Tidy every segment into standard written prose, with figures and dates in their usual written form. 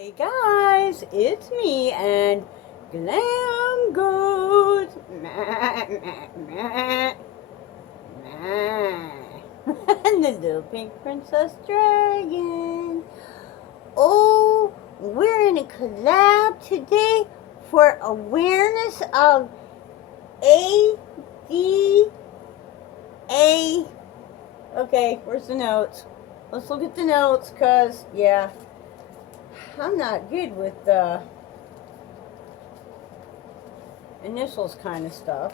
Hey guys, it's me and Glam Goat. And the little pink princess dragon. Oh, we're in a collab today for awareness of ADHD. Okay, where's the notes? Let's look at the notes, cause yeah, I'm not good with initials kind of stuff.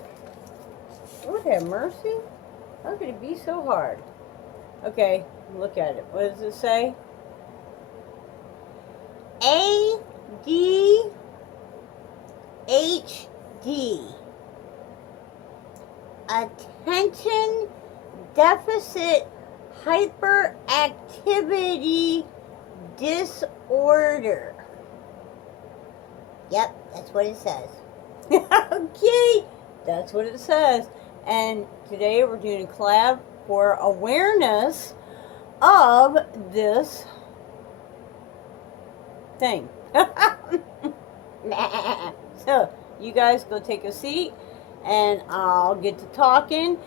Lord have mercy. How could it be so hard? Okay, look at it. What does it say? ADHD. Attention Deficit Hyperactivity Disorder. Yep, that's what it says. Okay, that's what it says. And today we're doing a collab for awareness of this thing. So, you guys go take a seat and I'll get to talking.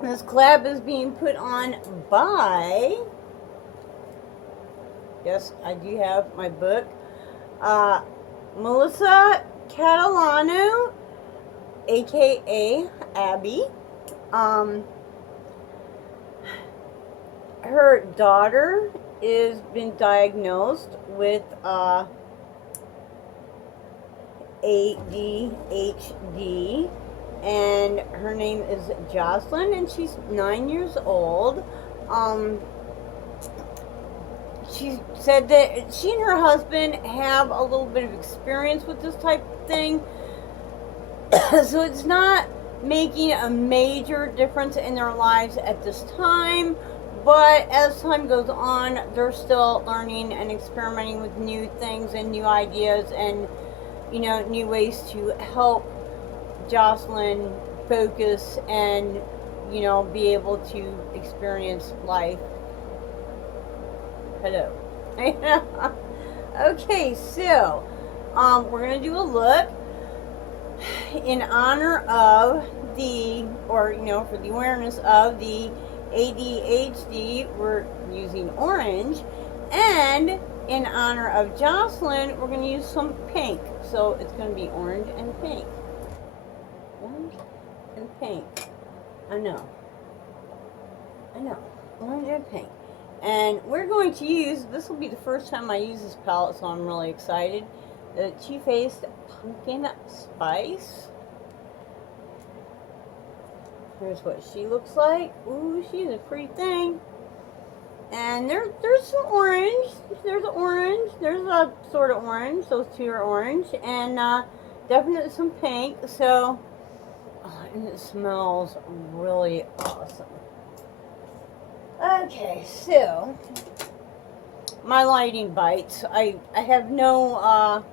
This collab is being put on by, yes, I do have my book, Melissa Catalano, aka Abby. Her daughter is been diagnosed with ADHD, and her name is Jocelyn, and she's 9 years old. She said that she and her husband have a little bit of experience with this type of thing, so it's not making a major difference in their lives at this time, but as time goes on, they're still learning and experimenting with new things and new ideas and, you know, new ways to help Jocelyn focus and, you know, be able to experience life. Hello. Okay, so we're gonna do a look in honor of the, or you know, for the awareness of the ADHD. We're using orange, and in honor of Jocelyn, we're gonna use some pink. So it's gonna be orange and pink. Orange and pink. I know. Orange and pink. And we're going to use, this will be the first time I use this palette, so I'm really excited. The Too Faced Pumpkin Spice. Here's what she looks like. Ooh, she's a pretty thing. And there's some orange. There's orange. There's a sort of orange. Those two are orange. And definitely some pink. So, and it smells really awesome. Okay, so my lighting bites. I have no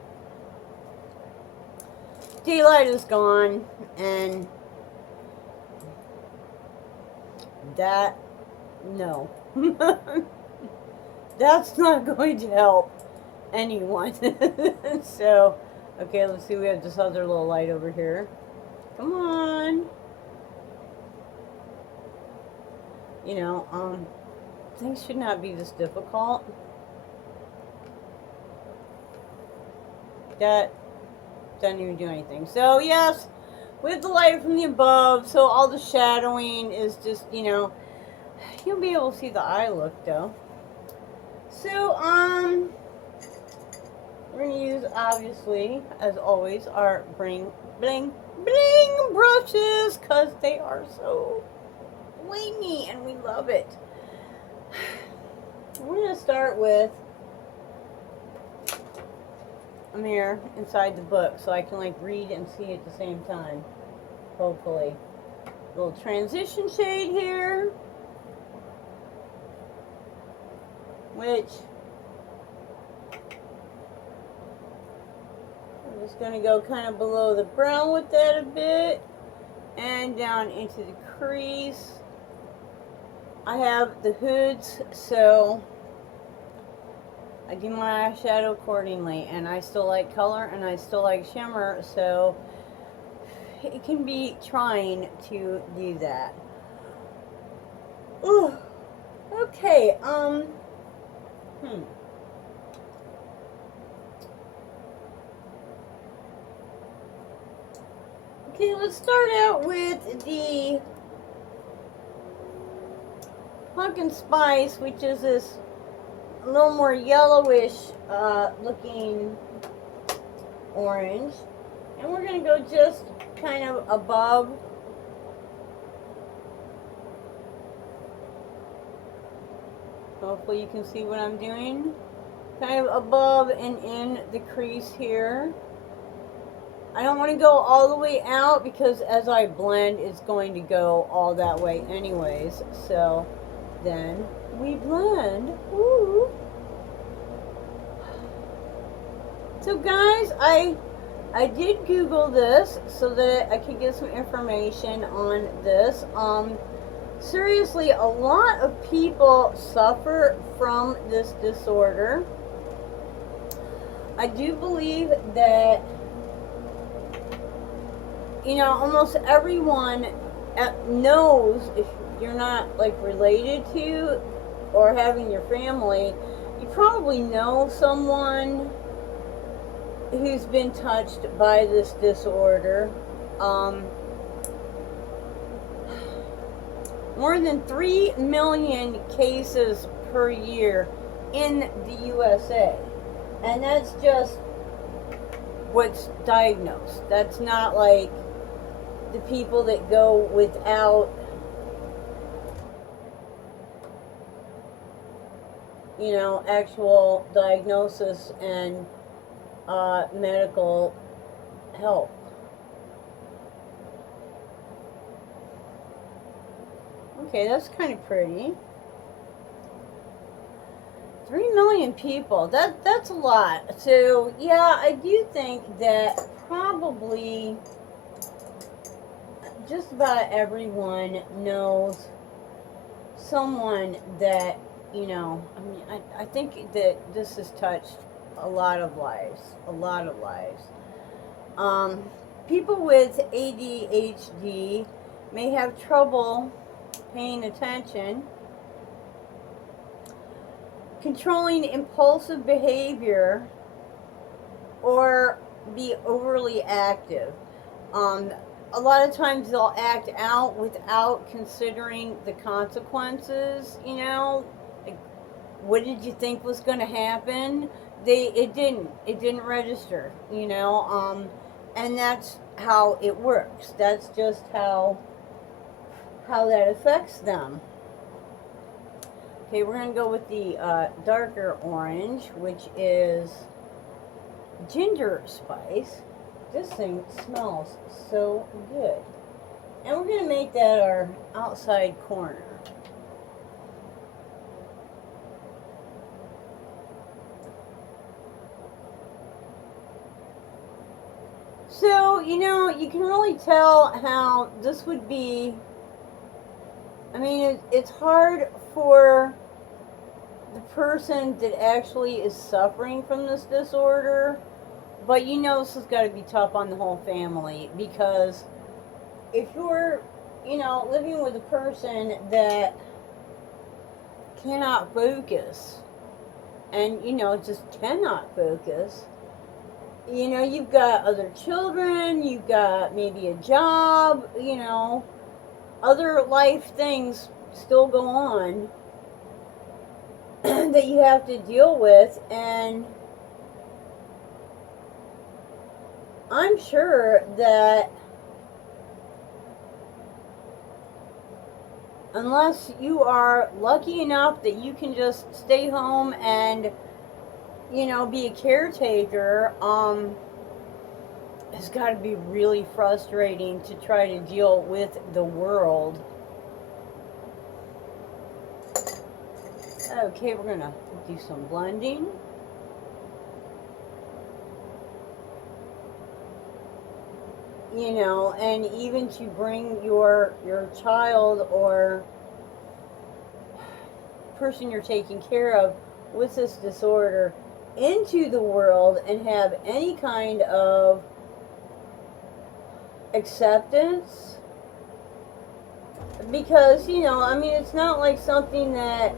daylight is gone, and that, no. That's not going to help anyone. So, okay, let's see, we have this other little light over here. Come on. You know, things should not be this difficult. That doesn't even do anything. So, yes, with the light from the above, so all the shadowing is just, you know, you'll be able to see the eye look, though. So, we're going to use, obviously, as always, our bling brushes, because they are so wingy, and we love it. We're going to start with a mirror inside the book, so I can, like, read and see at the same time, hopefully. A little transition shade here, which I'm just going to go kind of below the brow with that a bit, and down into the crease. I have the hoods, so I do my eyeshadow accordingly, and I still like color and I still like shimmer, so it can be trying to do that. Ooh, okay, Okay, let's start out with the pumpkin spice, which is this a little more yellowish looking orange. And we're going to go just kind of above. Hopefully you can see what I'm doing. Kind of above and in the crease here. I don't want to go all the way out because as I blend, it's going to go all that way anyways. So then we blend. Ooh. So guys, I did Google this so that I could get some information on this. Seriously, a lot of people suffer from this disorder. I do believe that, you know, almost everyone knows, if you're not like related to or having your family, you probably know someone who's been touched by this disorder. More than 3 million cases per year in the USA. And that's just what's diagnosed. That's not like the people that go without, you know, actual diagnosis and medical help. Okay, that's kind of pretty. 3 million people. That's a lot. So yeah, I do think that probably just about everyone knows someone that, you know, I mean, I think that this has touched a lot of lives. A lot of lives. People with ADHD may have trouble paying attention, controlling impulsive behavior, or be overly active. A lot of times they'll act out without considering the consequences, you know, like, what did you think was going to happen? It didn't register, you know, and that's how it works. That's just how that affects them. Okay, we're going to go with the darker orange, which is ginger spice. This thing smells so good. And we're going to make that our outside corner. So, you know, you can really tell how this would be. I mean, it's hard for the person that actually is suffering from this disorder, but you know this has got to be tough on the whole family, because if you're, you know, living with a person that cannot focus, and, you know, just cannot focus, you know, you've got other children, you've got maybe a job, you know, other life things still go on that you have to deal with, and I'm sure that unless you are lucky enough that you can just stay home and, you know, be a caretaker, it's got to be really frustrating to try to deal with the world. Okay, we're going to do some blending. You know, and even to bring your child or person you're taking care of with this disorder into the world and have any kind of acceptance, because, you know, I mean, it's not like something that,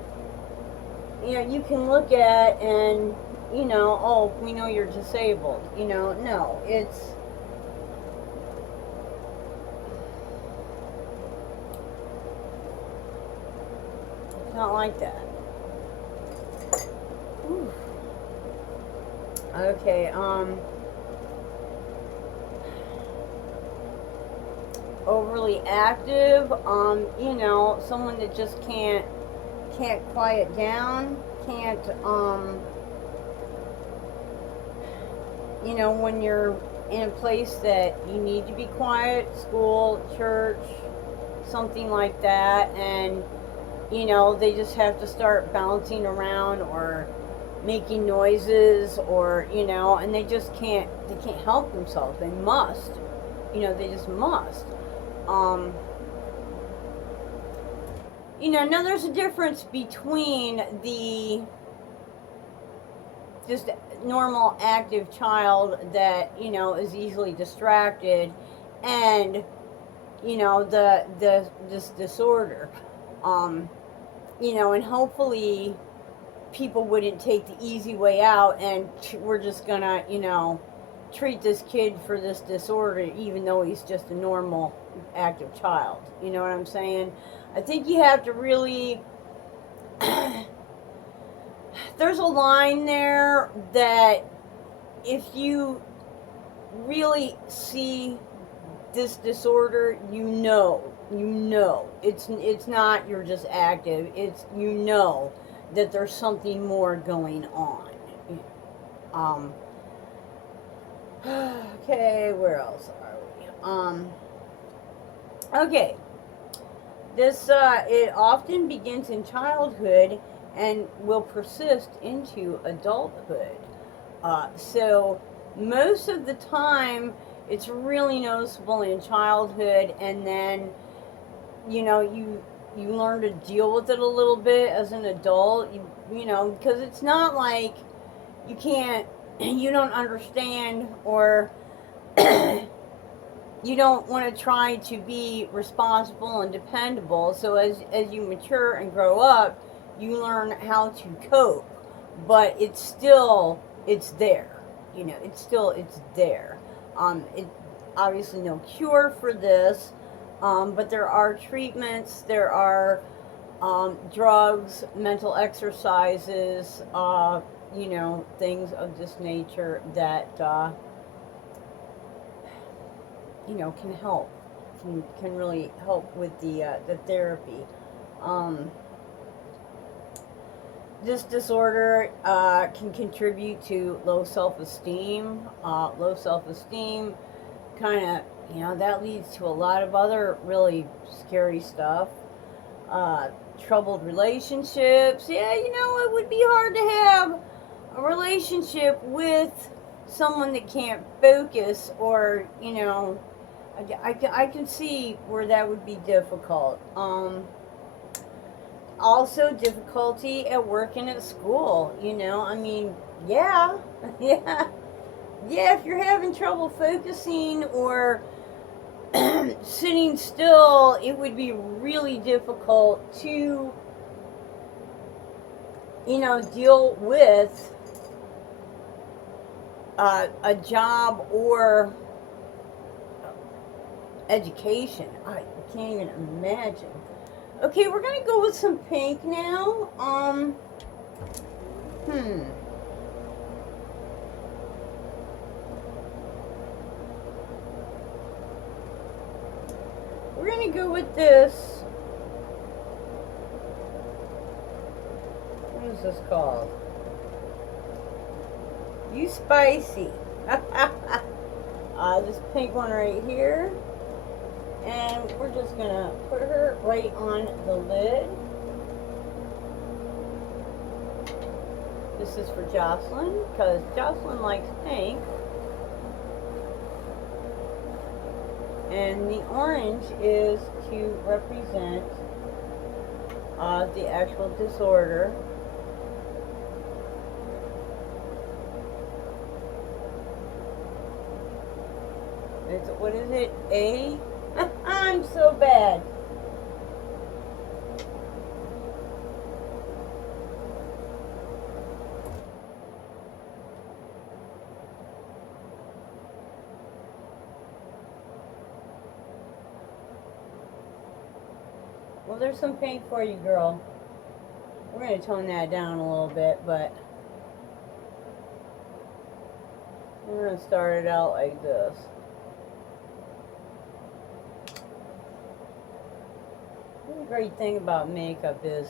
you know, you can look at and, you know, oh, we know you're disabled, you know. No, it's not like that. Ooh. Okay, overly active, you know, someone that just can't quiet down, can't, you know, when you're in a place that you need to be quiet, school, church, something like that, and, you know, they just have to start bouncing around or making noises, or, you know, and they can't help themselves. They must, you know, they just must. You know, now there's a difference between the just normal active child that, you know, is easily distracted, and, you know, this disorder. You know, and hopefully people wouldn't take the easy way out and we're just gonna, you know, treat this kid for this disorder even though he's just a normal active child. You know what I'm saying? I think you have to really there's a line there that if you really see this disorder, you know it's not you're just active, it's, you know, that there's something more going on. Okay, where else are we? Okay, this it often begins in childhood and will persist into adulthood. So most of the time it's really noticeable in childhood, and then, you know, you learn to deal with it a little bit as an adult, you know, because it's not like you don't understand, or you don't want to try to be responsible and dependable. So as you mature and grow up, you learn how to cope, but it's there, you know, it's there. It obviously no cure for this, but there are treatments, there are drugs, mental exercises, you know, things of this nature that you know, can help, can really help with the therapy. This disorder can contribute to low self-esteem. Low self-esteem kind of, you know, that leads to a lot of other really scary stuff. Troubled relationships. Yeah, you know, it would be hard to have a relationship with someone that can't focus, or, you know, I can see where that would be difficult. Also difficulty at work and at school, you know, I mean, yeah, yeah, if you're having trouble focusing or sitting still, it would be really difficult to, you know, deal with a job or education. I can't even imagine. Okay, we're gonna go with some pink now. We're gonna go with this. What is this called? You Spicy. This pink one right here. And we're just gonna put her right on the lid. This is for Jocelyn, because Jocelyn likes pink. And the orange is to represent the actual disorder. It's, what is it? A? I'm so bad. Well, there's some pink for you, girl. We're going to tone that down a little bit, but we're going to start it out like this. The great thing about makeup is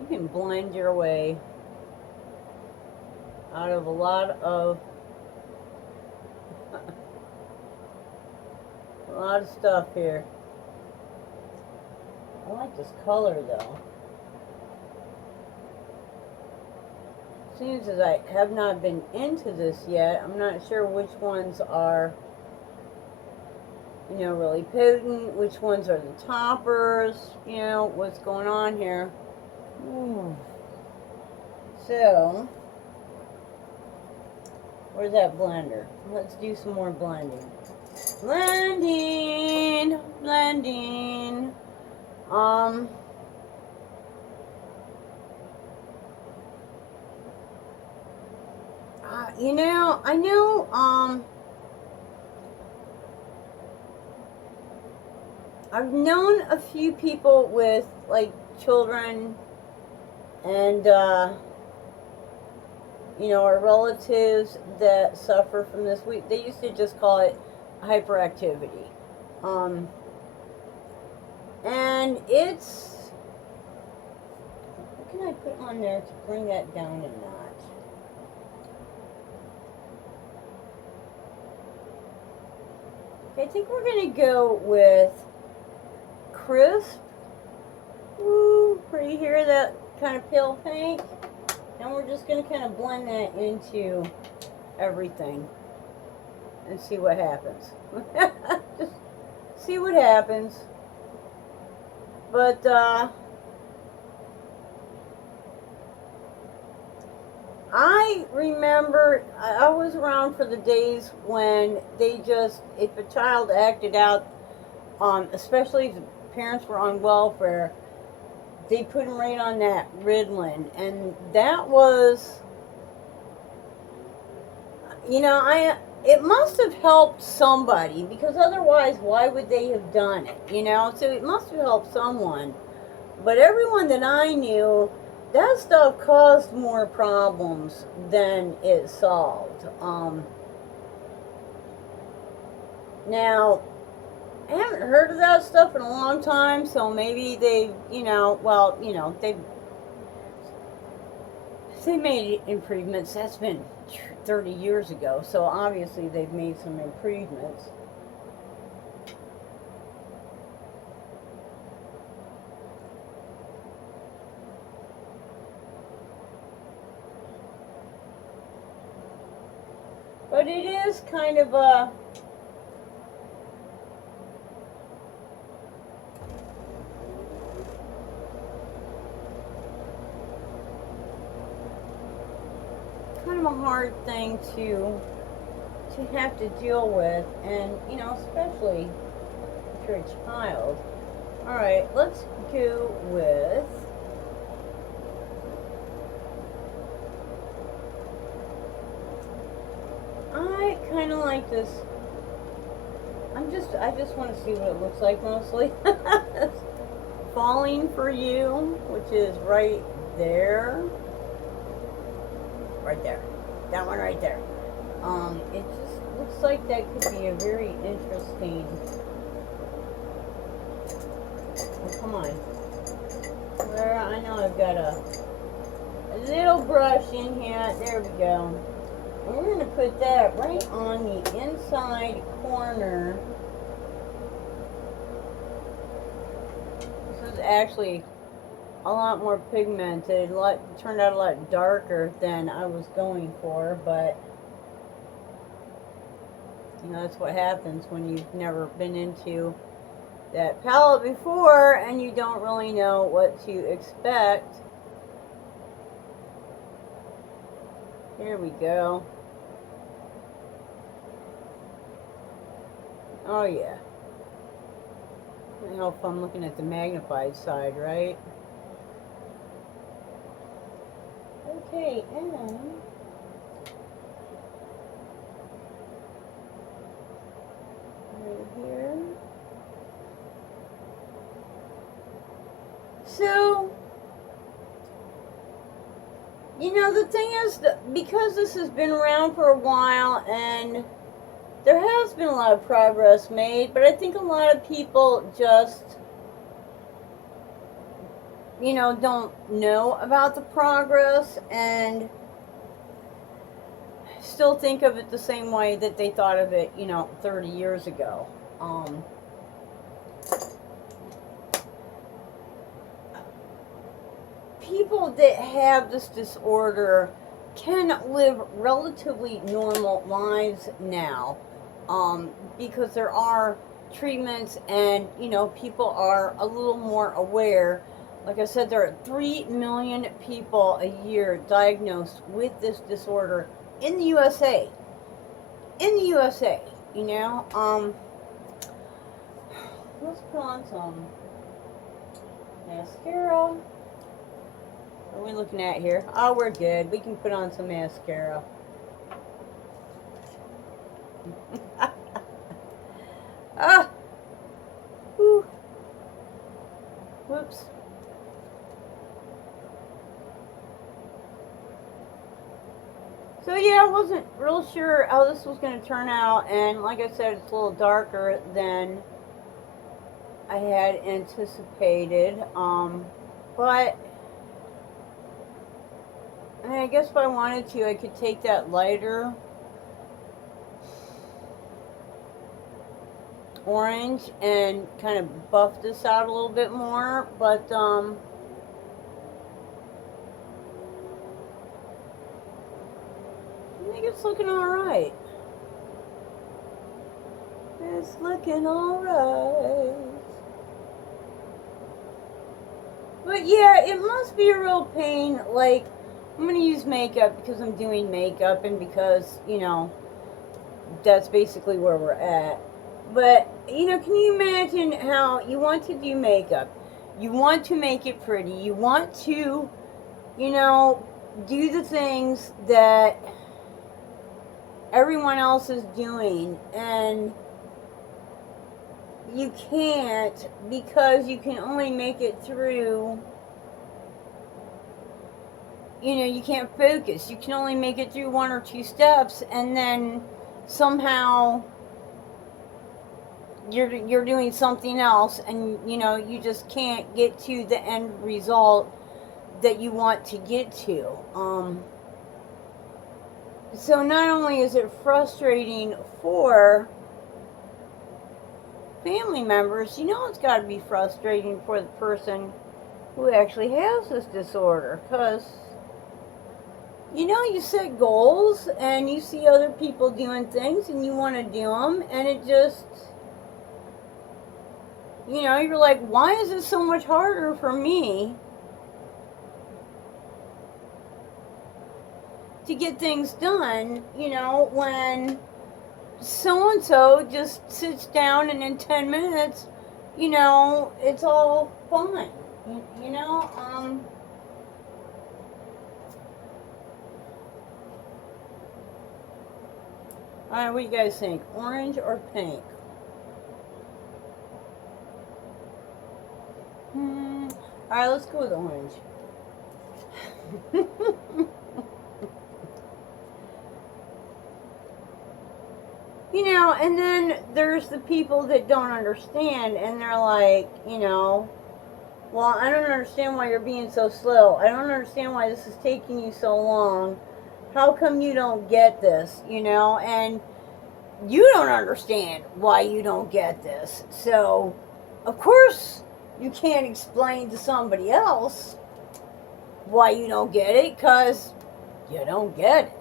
you can blend your way out of a lot of stuff here. I like this color though. Seems as I have not been into this yet, I'm not sure which ones are, you know, really potent, which ones are the toppers, you know, what's going on here. So, where's that blender? Let's do some more blending. Blending. You know, I know, I've known a few people with, like, children and, you know, our relatives that suffer from this. They used to just call it hyperactivity. And it's, what can I put on there to bring that down a notch? Okay, I think we're going to go with crisp. Ooh, pretty here, that kind of pale pink. And we're just going to kind of blend that into everything and see what happens. Just see what happens. But I remember I was around for the days when they just, if a child acted out, especially if the parents were on welfare, they put them right on that Ritalin, and that was, you know, it must have helped somebody, because otherwise why would they have done it, you know? So it must have helped someone. But everyone that I knew, that stuff caused more problems than it solved. Now, I haven't heard of that stuff in a long time, so maybe they, you know, well, you know, they made improvements. That's been 30 years ago, so obviously they've made some improvements. But it is kind of a, hard thing to have to deal with, and you know, especially if you're a child. All right, let's go with I kind of like this. I just want to see what it looks like mostly. Falling for You, which is right there. Right there. That one right there. It just looks like that could be a very interesting. Oh, come on. Where I know I've got a little brush in here. There we go. And we're going to put that right on the inside corner. This is actually a lot more pigmented. Turned out a lot darker than I was going for, but you know, that's what happens when you've never been into that palette before and you don't really know what to expect. Here we go. Oh, yeah. Can't help if I'm looking at the magnified side, right? Okay, and right here. So, you know, the thing is, that because this has been around for a while and there has been a lot of progress made, but I think a lot of people just, you know, don't know about the progress and still think of it the same way that they thought of it, you know, 30 years ago. People that have this disorder can live relatively normal lives now, because there are treatments and, you know, people are a little more aware. Like I said, there are 3 million people a year diagnosed with this disorder in the USA. In the USA, you know. Let's put on some mascara. What are we looking at here? Oh, we're good. We can put on some mascara. Ah! Whew. Whoops. So yeah, I wasn't real sure how this was going to turn out, and like I said, it's a little darker than I had anticipated. But I mean, I guess if I wanted to, I could take that lighter orange and kind of buff this out a little bit more, but I think it's looking alright. It's looking alright. But yeah, it must be a real pain. Like, I'm going to use makeup because I'm doing makeup and because, you know, that's basically where we're at. But, you know, can you imagine how you want to do makeup? You want to make it pretty. You want to, you know, do the things that everyone else is doing. And you can't because you can only make it through, you know, you can't focus. You can only make it through 1 or 2 steps, and then somehow you're doing something else, and you know, you just can't get to the end result that you want to get to. So not only is it frustrating for family members, you know, it's got to be frustrating for the person who actually has this disorder, because you know, you set goals and you see other people doing things and you want to do them, and it just, you know, you're like, why is it so much harder for me to get things done, you know, when so-and-so just sits down and in 10 minutes, you know, it's all fine, you know. Alright, what do you guys think? Orange or pink? Alright, let's go with orange. You know, and then there's the people that don't understand, and they're like, you know, well, I don't understand why you're being so slow. I don't understand why this is taking you so long. How come you don't get this, you know? And you don't understand why you don't get this. So, of course, you can't explain to somebody else why you don't get it, because you don't get it,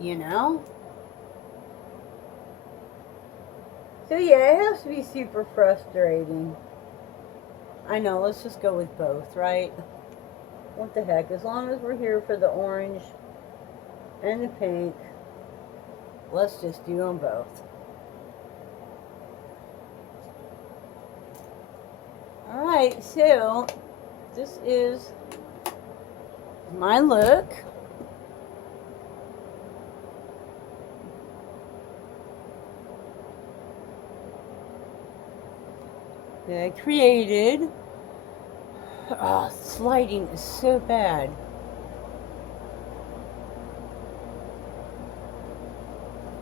you know? So yeah, it has to be super frustrating. I know, let's just go with both, right? What the heck, as long as we're here for the orange and the pink, let's just do them both. Alright, so this is my look. That I created. Oh, sliding is so bad.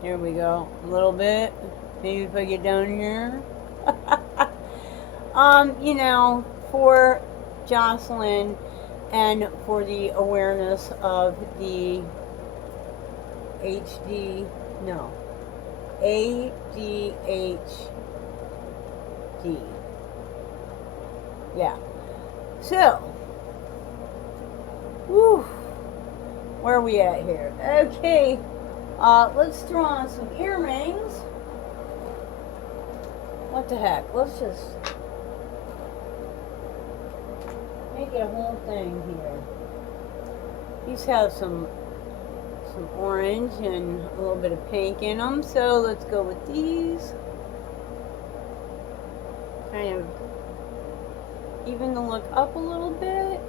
Here we go. A little bit. Maybe if I get down here. You know, for Jocelyn and for the awareness of the ADHD. Yeah. So, whew, where are we at here? Okay, let's throw on some earrings. What the heck? Let's just make it a whole thing here. These have some orange and a little bit of pink in them, so let's go with these. Kind of even the look up a little bit.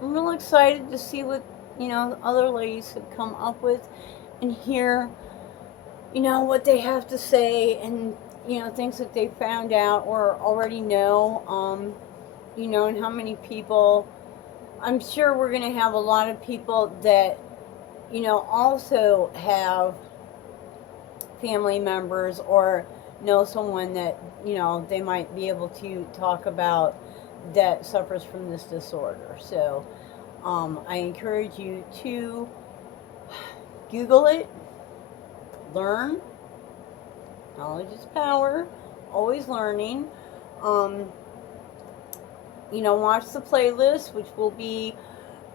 I'm real excited to see what, you know, other ladies have come up with and hear, you know, what they have to say and, you know, things that they found out or already know, you know, and how many people. I'm sure we're going to have a lot of people that, you know, also have family members or know someone that, you know, they might be able to talk about that suffers from this disorder. So I encourage you to Google it, learn. Knowledge is power, always learning. You know, watch the playlist, which will be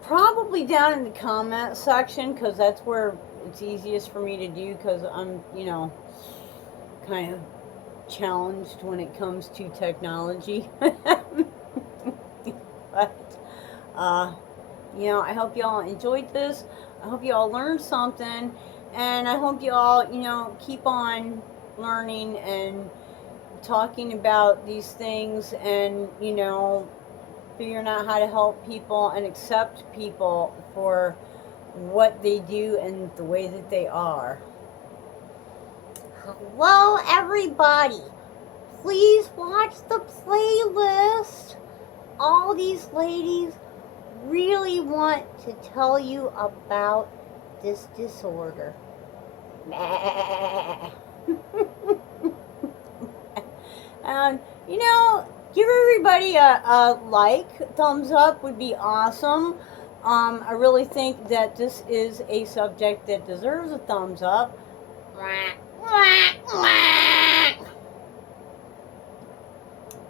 probably down in the comment section, because that's where it's easiest for me to do, because I'm, you know, kind of challenged when it comes to technology. But you know, I hope y'all enjoyed this. I hope y'all learned something, and I hope y'all, you know, keep on learning and talking about these things, and, you know, figuring out how to help people and accept people for what they do and the way that they are. Hello, everybody. Please watch the playlist. All these ladies really want to tell you about this disorder. And, you know, give everybody a like, thumbs up would be awesome. I really think that this is a subject that deserves a thumbs up.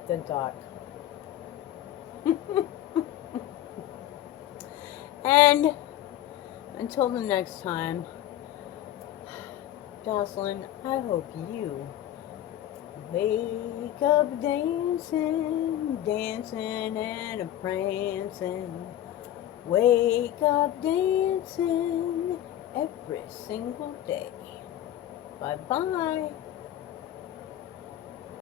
The duck. And until the next time, Jocelyn, I hope you wake up dancing, dancing and a prancing. Wake up dancing every single day. Bye-bye.